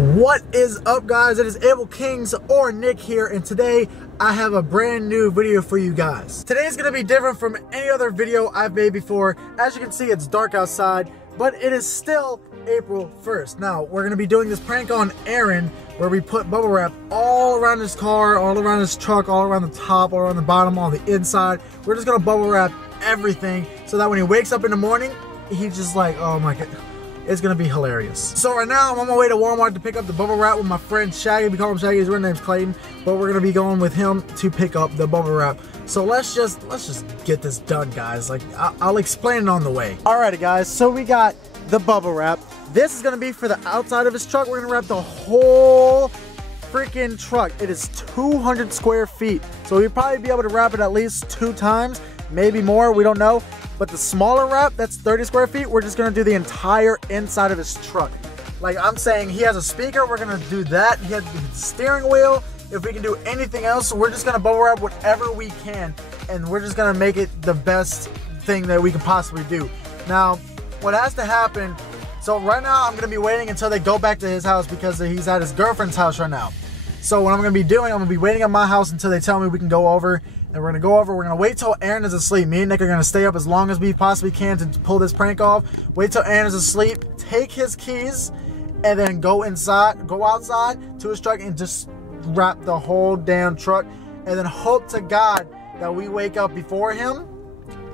What is up, guys? It is Able Kings or Nick here, and today I have a brand new video for you guys. Today is going to be different from any other video I've made before. As you can see, it's dark outside, but it is still April 1st. Now, we're going to be doing this prank on Aaron where we put bubble wrap all around his car, all around his truck, all around the top, all around the bottom, all the inside. We're just going to bubble wrap everything so that when he wakes up in the morning, he's just like, oh my god. It's gonna be hilarious. So right now I'm on my way to Walmart to pick up the bubble wrap with my friend Shaggy. We call him Shaggy, his real name's Clayton, but we're gonna be going with him to pick up the bubble wrap. So let's just get this done, guys. Like I'll explain it on the way. Alrighty, guys. So we got the bubble wrap. This is gonna be for the outside of his truck. We're gonna wrap the whole freaking truck. It is 200 square feet, so we'll probably be able to wrap it at least 2 times, maybe more. We don't know. But the smaller wrap, that's 30 square feet, we're just gonna do the entire inside of his truck. Like I'm saying, he has a speaker, we're gonna do that. He has the steering wheel. If we can do anything else, we're just gonna bubble wrap whatever we can, and we're just gonna make it the best thing that we can possibly do. Now, what has to happen, so right now I'm gonna be waiting until they go back to his house because he's at his girlfriend's house right now. So what I'm gonna be doing, I'm gonna be waiting at my house until they tell me we can go over. And we're gonna wait till Aaron is asleep. Me and Nick are gonna stay up as long as we possibly can to pull this prank off. Wait till Aaron is asleep, take his keys, and then go outside to his truck and just wrap the whole damn truck. And then hope to God that we wake up before him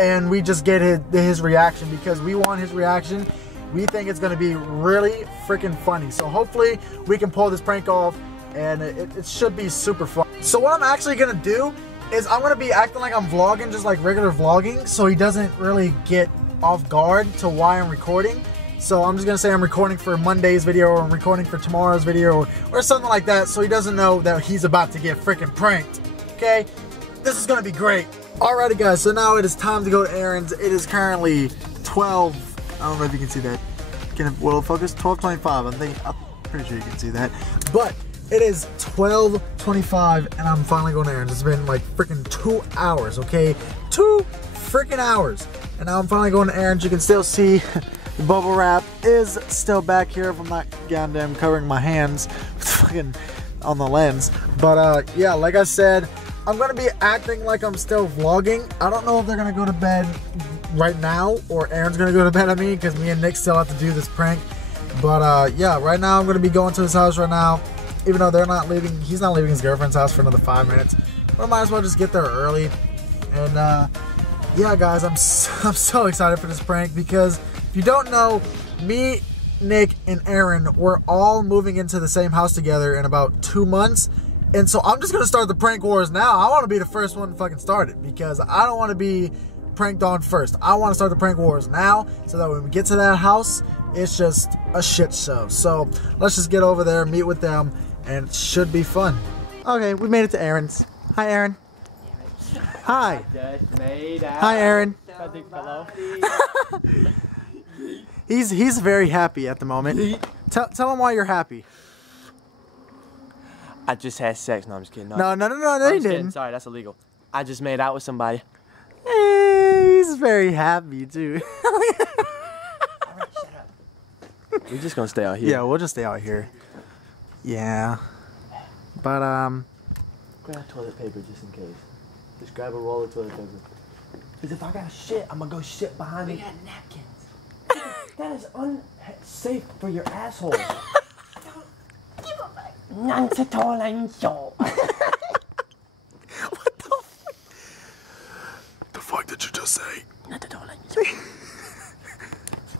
and we just get his reaction, because we want his reaction. We think it's gonna be really freaking funny. So hopefully we can pull this prank off, and it should be super fun. So what I'm actually gonna do is I'm gonna be acting like I'm vlogging, just like regular vlogging, so he doesn't really get off guard to why I'm recording. So I'm just gonna say I'm recording for Monday's video, or I'm recording for tomorrow's video, or something like that, so he doesn't know that he's about to get freaking pranked. Okay? This is gonna be great. Alrighty, guys, so now it is time to go to Aaron's. It is currently 12, I don't know if you can see that. Will it focus? 12:25, I'm pretty sure you can see that. But it is 12:25 and I'm finally going to Aaron's. It's been like freaking 2 hours, okay? 2 freaking hours. And now I'm finally going to Aaron's. You can still see the bubble wrap is still back here if I'm not goddamn covering my hands fucking on the lens. But yeah, like I said, I'm going to be acting like I'm still vlogging. I don't know if they're going to go to bed right now or Aaron's going to go to bed at me, because me and Nick still have to do this prank. But yeah, right now I'm going to be going to his house right now. Even though they're not leaving, he's not leaving his girlfriend's house for another 5 minutes. But I might as well just get there early. And yeah, guys, I'm so excited for this prank, because if you don't know, me, Nick, and Aaron, we're all moving into the same house together in about 2 months. And so I'm just gonna start the prank wars now. I want to be the first one to fucking start it, because I don't want to be pranked on first. I want to start the prank wars now, so that when we get to that house, it's just a shit show. So let's just get over there, meet with them, and it should be fun. Okay, we made it to Aaron's. Hi, Aaron. Hi. Hi, Aaron. He's very happy at the moment. Tell him why you're happy. I just had sex. No, I'm just kidding. No, you didn't. Sorry, that's illegal. I just made out with somebody. Hey, he's very happy too. Alright, shut up. We're just gonna stay out here. Yeah, we'll just stay out here. Yeah. But grab toilet paper just in case. Just grab a roll of toilet paper. Because if I got shit, I'm gonna go shit behind me. We got napkins. That is unsafe for your asshole. What the fuck did you just say?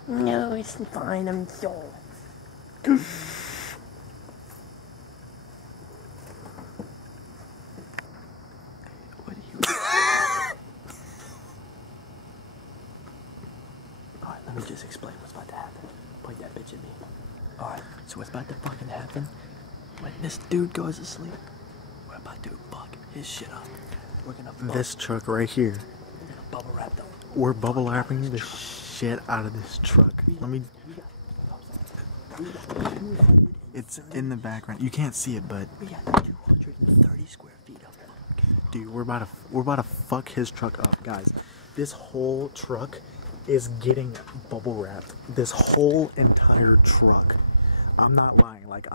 No, it's fine, I'm sure. What are you? Alright, let me just explain what's about to happen. Point that bitch at me. Alright, so what's about to fucking happen? When this dude goes to sleep, we're about to fuck his shit up. We're gonna fuck this truck right here. We're gonna bubble wrap them. We're bubble wrapping the shit out of this truck. Let me. It's in the background. You can't see it, but we got 230 square feet of fuck. Dude, we're about to fuck his truck up, guys. This whole truck is getting bubble wrapped. This whole entire truck. I'm not lying. Like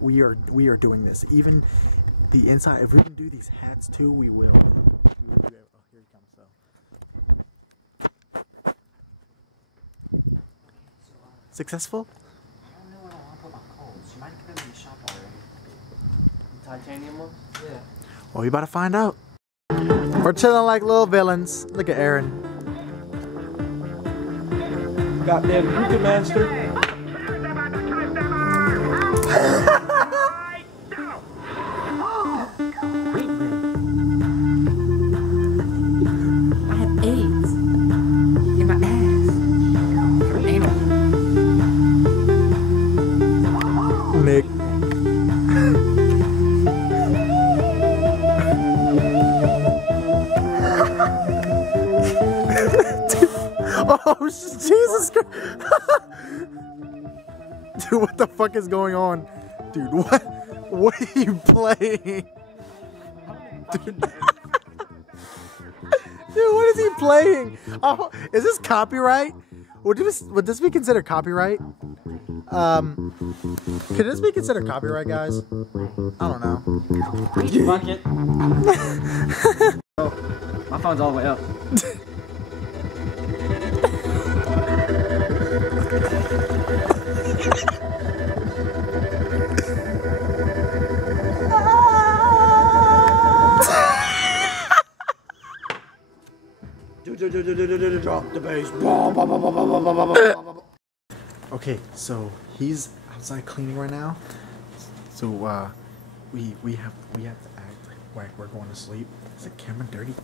we are doing this. Even the inside. If we can do these hats too, we will. We will do it. Oh, here he comes. So successful? I don't know where I want to put my coals. She might put them in the shop already. The titanium ones? Yeah. Well, we about to find out. We're chilling like little villains. Look at Aaron. Goddamn Crooked Master. I have AIDS in my ass. Anal. Nick. Oh, Jesus Christ. Dude, what the fuck is going on? Dude, what are you playing? Dude. Dude, what is he playing? Oh, is this copyright? Would this be considered copyright? Could this be considered copyright, guys? I don't know. Fuck it. Oh, my phone's all the way up. Drop the bass. Okay, so he's outside cleaning right now. So we have to act like we're going to sleep. Is the camera dirty?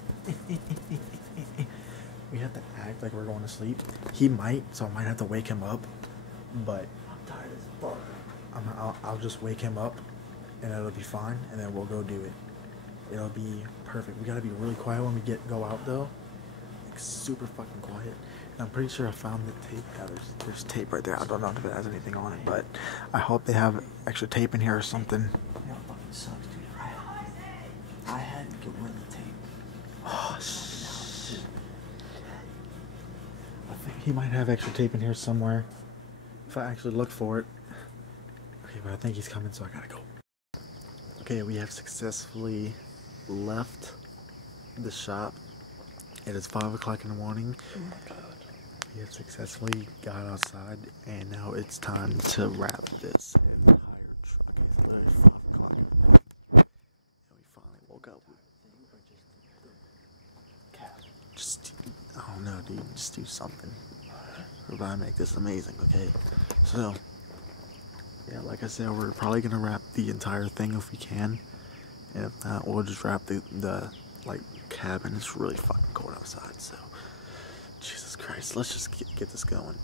We have to act like we're going to sleep. He might, so I might have to wake him up. But I'm tired as fuck. I'll just wake him up, and it'll be fine. And then we'll go do it. It'll be perfect. We gotta be really quiet when we go out though. Like super fucking quiet. And I'm pretty sure I found the tape. Yeah, there's tape right there. I don't know if it has anything on it, but I hope they have extra tape in here or something. You know what fucking sucks, dude? I had to get rid of the tape. Oh shit. I think he might have extra tape in here somewhere. If I actually look for it. Okay, but I think he's coming, so I gotta go. Okay, we have successfully left the shop. It is 5 o'clock in the morning. Oh my god. We have successfully got outside, and now it's time to wrap this entire truck. It's literally 5 o'clock in the morning. And we finally woke up. Just, I don't know, dude. Just do something. We're about to make this amazing, okay? So, yeah, like I said, we're probably gonna wrap the entire thing if we can. And if not, we'll just wrap the like cabin. It's really fucking cold outside, so Jesus Christ, let's just get this going.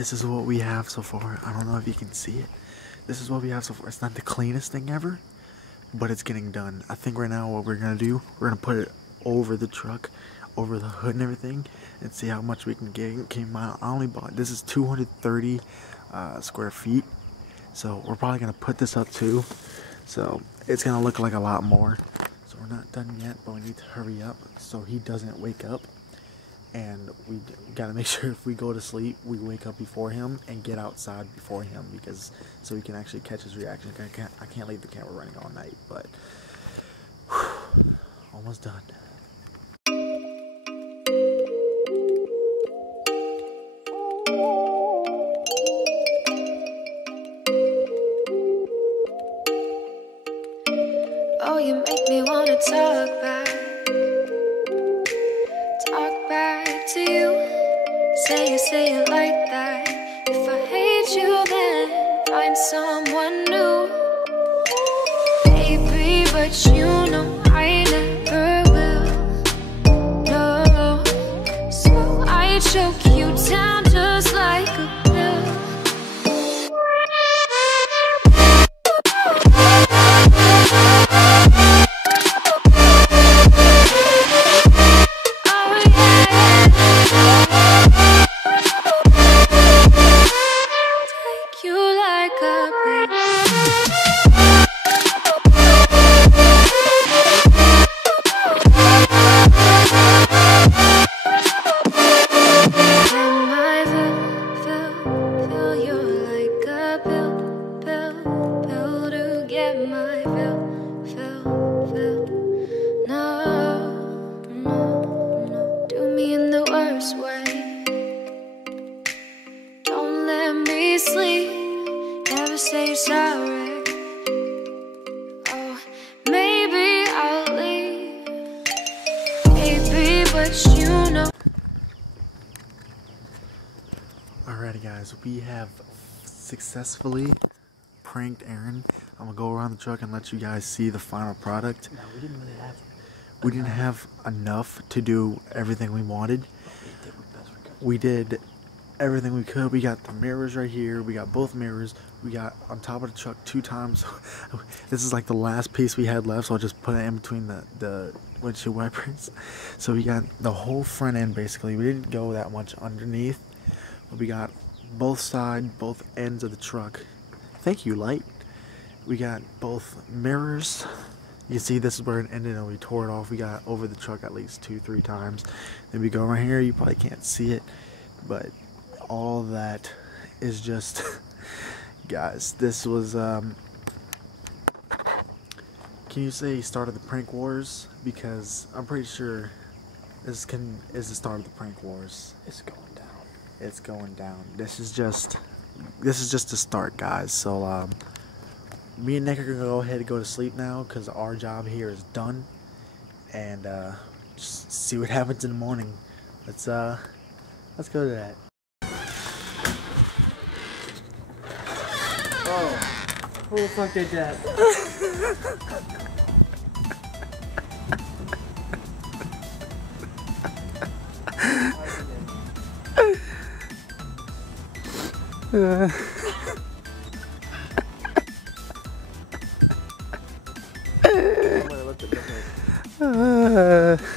this is what we have so far. I don't know if you can see it. This is what we have so far. It's not the cleanest thing ever, but it's getting done. I think right now what we're gonna do, we're gonna put it over the truck, over the hood and everything, and see how much we can get. Came out. I only bought, this is 230 square feet, so we're probably gonna put this up too. So it's gonna look like a lot more. So we're not done yet, but we need to hurry up so he doesn't wake up. And we gotta make sure if we go to sleep, we wake up before him and get outside before him, because so we can actually catch his reaction. I can't leave the camera running all night, but whew, almost done. Oh, you make me wanna talk back to you. Say it like that. If I hate you, then find someone new. Baby, but you know I never will. No, so I choke you down just like a pill. Say sorry. Oh, maybe I'll leave. Baby, but you know. Alrighty guys, we have successfully pranked Aaron. I'm gonna go around the truck and let you guys see the final product. No, we didn't really have. We didn't have enough to do everything we wanted. We did everything we could. We got the mirrors right here. We got both mirrors. We got on top of the truck 2 times. This is like the last piece we had left, so I'll just put it in between the windshield wipers. So we got the whole front end basically. We didn't go that much underneath, but we got both ends of the truck. Thank you, light. We got both mirrors. You can see this is where it ended and we tore it off. We got over the truck at least 2-3 times. Then we go right here. You probably can't see it, but all that is just guys, this was can you say started the prank wars? Because I'm pretty sure this is the start of the prank wars. It's going down. It's going down. This is just the start, guys. So me and Nick are gonna go ahead and go to sleep now because our job here is done, and just see what happens in the morning. Let's go to that. Oh, who the fuck did that?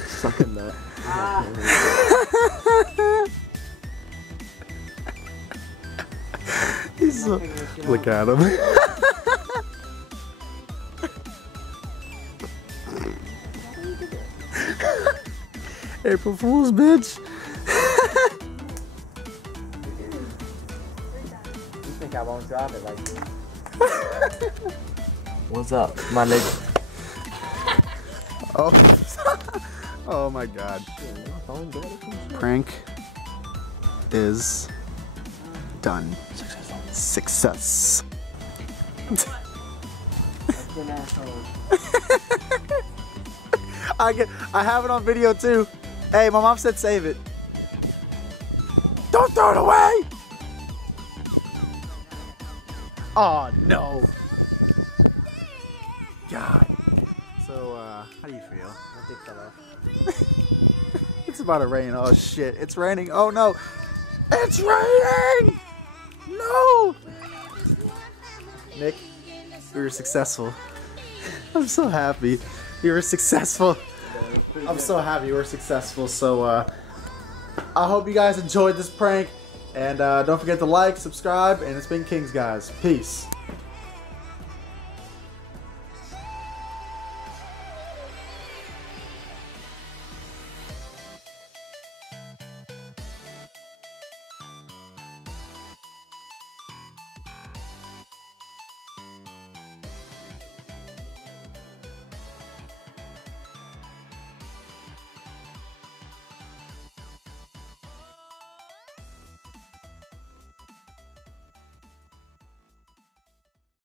Sucking that. He's so, look at him. April Fool's, bitch. You think I won't drop it like this? What's up, my nigga? Oh. Oh my god. Prank is done. Success. I have it on video too. Hey, my mom said save it. Don't throw it away. Oh no. God. So how do you feel? My dick fell off. It's about to rain. Oh shit. It's raining. Oh no. It's raining. No! Nick, we were successful. I'm so happy. We were successful. I'm so happy we were successful. So I hope you guys enjoyed this prank. And don't forget to like, subscribe, and it's been Kings, guys. Peace.